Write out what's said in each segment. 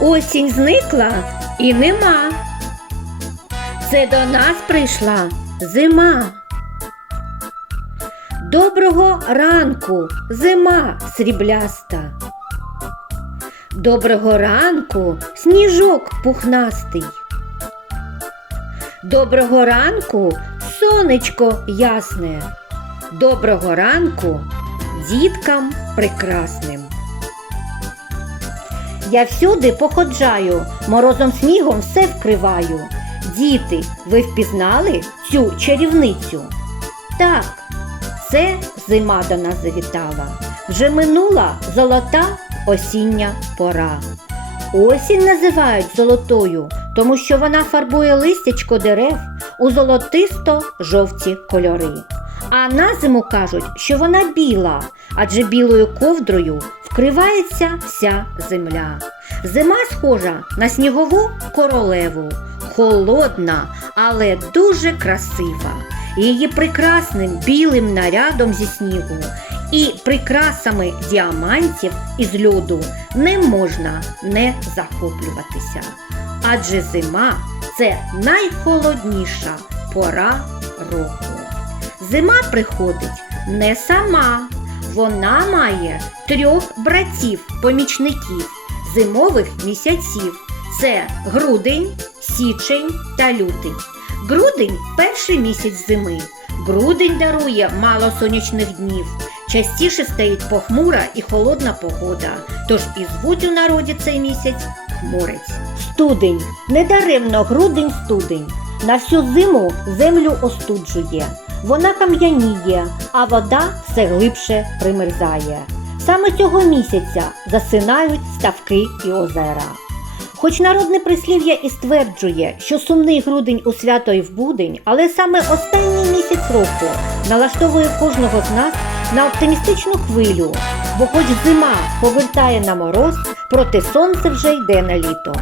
Осінь зникла і нема. Це до нас прийшла зима. Доброго ранку, зима срібляста. Доброго ранку, сніжок пухнастий. Доброго ранку, сонечко ясне. Доброго ранку діткам прекрасним. Я всюди походжаю, морозом снігом все вкриваю. Діти, ви впізнали цю чарівницю? Так, це зима до нас завітала. Вже минула золота осіння пора. Осінь називають золотою, тому що вона фарбує листячко дерев у золотисто-жовті кольори. А на зиму кажуть, що вона біла, адже білою ковдрою вкривається вся земля. Зима схожа на снігову королеву, холодна, але дуже красива. Її прекрасним білим нарядом зі снігу і прикрасами діамантів із льоду не можна не захоплюватися. Адже зима це найхолодніша пора року. Зима приходить не сама. Вона має трьох братів-помічників зимових місяців. Це грудень, січень та лютий. Грудень перший місяць зими. Грудень дарує мало сонячних днів. Частіше стоїть похмура і холодна погода, тож і звуть у народі цей місяць хмурець. Студень. Недаремно грудень студень. На всю зиму землю остуджує. Вона кам'яніє, а вода все глибше примерзає. Саме цього місяця засинають ставки і озера. Хоч народне прислів'я і стверджує, що сумний грудень у свято і в будень, але саме останній місяць року налаштовує кожного з нас на оптимістичну хвилю, бо хоч зима повертає на мороз, проте сонце вже йде на літо.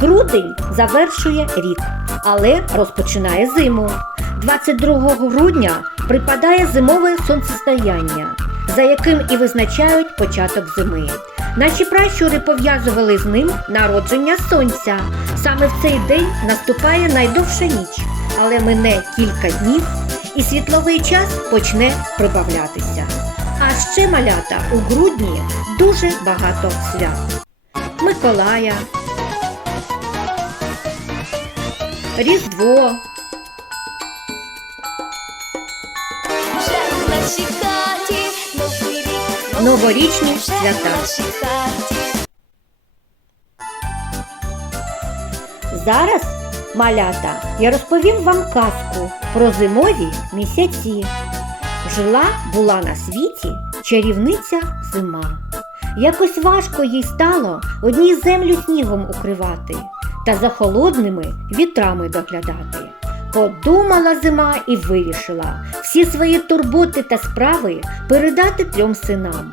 Грудень завершує рік, але розпочинає зиму. 22 грудня припадає зимове сонцестояння, за яким і визначають початок зими. Наші пращури пов'язували з ним народження сонця. Саме в цей день наступає найдовша ніч, але мине кілька днів і світловий час почне прибавлятися. А ще малята у грудні дуже багато свят. Миколая, Різдво, Новорічні свята. Зараз, малята, я розповім вам казку про зимові місяці. Жила була на світі чарівниця зима. Якось важко їй стало одній землю снігом укривати та за холодними вітрами доглядати. Подумала зима і вирішила всі свої турботи та справи передати трьом синам.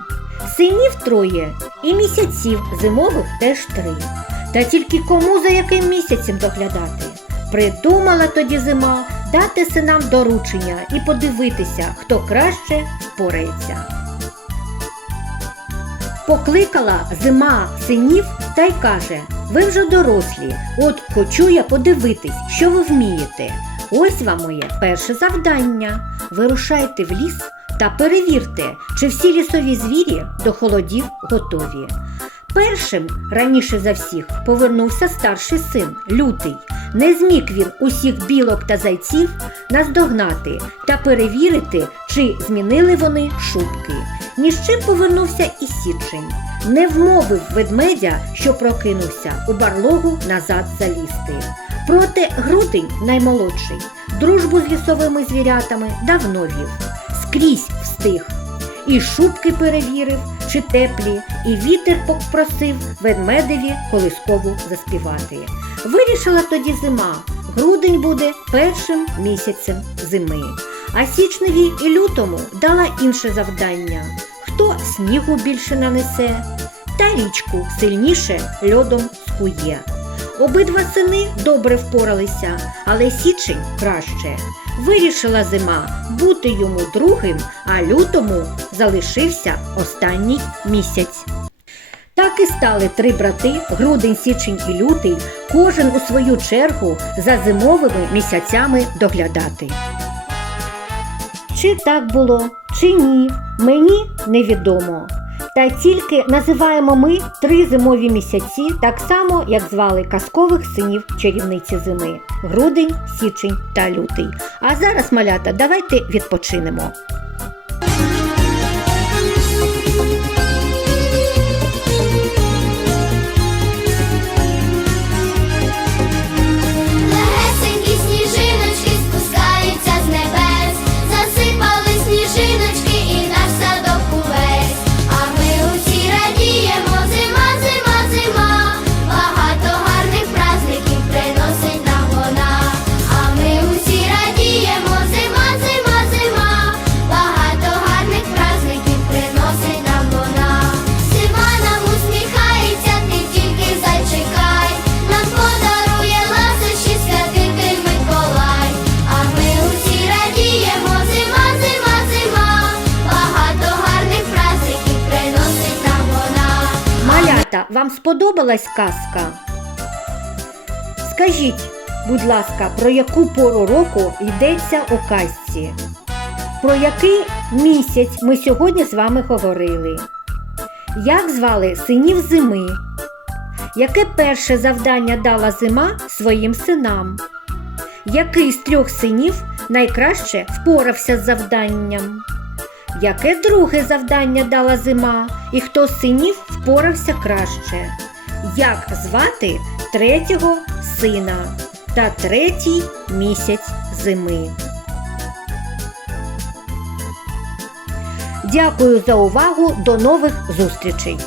Синів троє і місяців зимових теж три. Та тільки кому за яким місяцем доглядати? Придумала тоді зима дати синам доручення і подивитися, хто краще впорається. Покликала зима синів та й каже: Ви вже дорослі, от хочу я подивитись, що ви вмієте. Ось вам моє перше завдання. Вирушайте в ліс та перевірте, чи всі лісові звірі до холодів готові. Першим раніше за всіх повернувся старший син Лютий. Не зміг він усіх білок та зайців наздогнати та перевірити, чи змінили вони шубки. Ні з чим повернувся і січень. Не вмовив ведмедя, що прокинувся у барлогу назад залізти. Проте грудень наймолодший, дружбу з лісовими звірятами давно вів, скрізь встиг. І шубки перевірив, чи теплі, і вітер попросив ведмедеві колискову заспівати. Вирішила тоді зима. Грудень буде першим місяцем зими. А січневі і лютому дала інше завдання: хто снігу більше нанесе, та річку сильніше льодом скує. Обидва сини добре впоралися, але січень краще. Вирішила зима бути йому другим, а лютому залишився останній місяць. Так і стали три брати, грудень, січень і лютий, кожен у свою чергу за зимовими місяцями доглядати. Чи так було, чи ні, мені невідомо. Та тільки називаємо ми три зимові місяці так само, як звали казкових синів чарівниці зими грудень, січень та лютий. А зараз, малята, давайте відпочинемо. Вам сподобалась казка? Скажіть, будь ласка, про яку пору року йдеться у казці? Про який місяць ми сьогодні з вами говорили? Як звали синів зими? Яке перше завдання дала зима своїм синам? Який з трьох синів найкраще впорався з завданням? Яке друге завдання дала зима, і хто з синів впорався краще? Як звати третього сина та третій місяць зими? Дякую за увагу. До нових зустрічей!